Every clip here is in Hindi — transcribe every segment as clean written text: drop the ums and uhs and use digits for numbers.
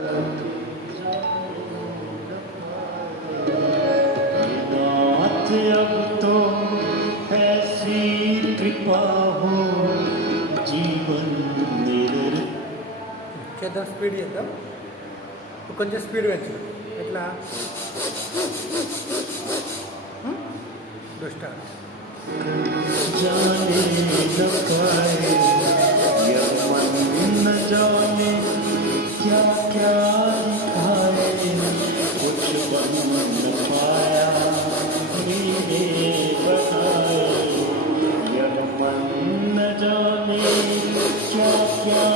नाथ अब तो ऐसी कृपा हो जीवन निरर చేద్దాం స్పీడ్ చేద్దాం కొంచెం స్పీడ్ పెంచు ఎట్లా దుష్ట जाने न पाए यह मन न जाने क्या क्या दिखाए कुछ बन न पाया मेरे बताए यह मन न जाने क्या क्या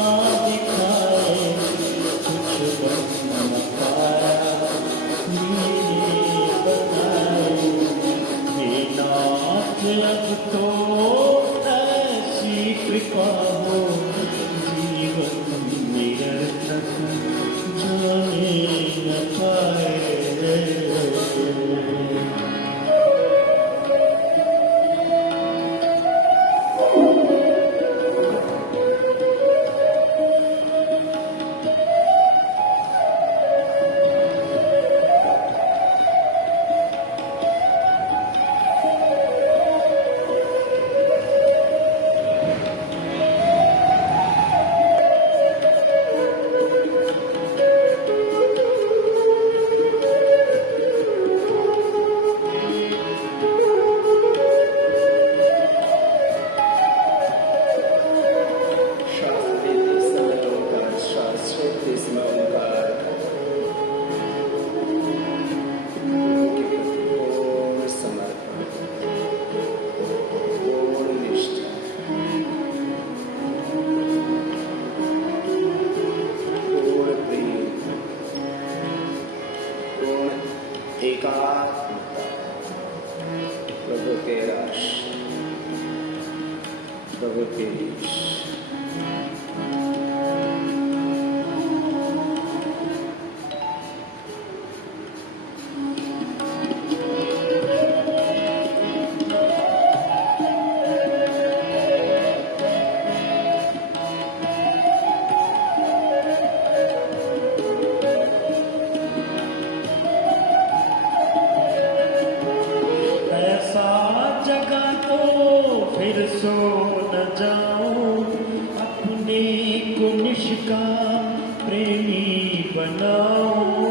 दिखाए कुछ बन न पाया मेरे बताए हे नाथ अब तो ऐसी कृपा हो जीवन निरर्थक जाने न पाए प्रभु के राश प्रभु के ईश फिर सो न जाऊं अपने को निष्काम प्रेमी बनाऊं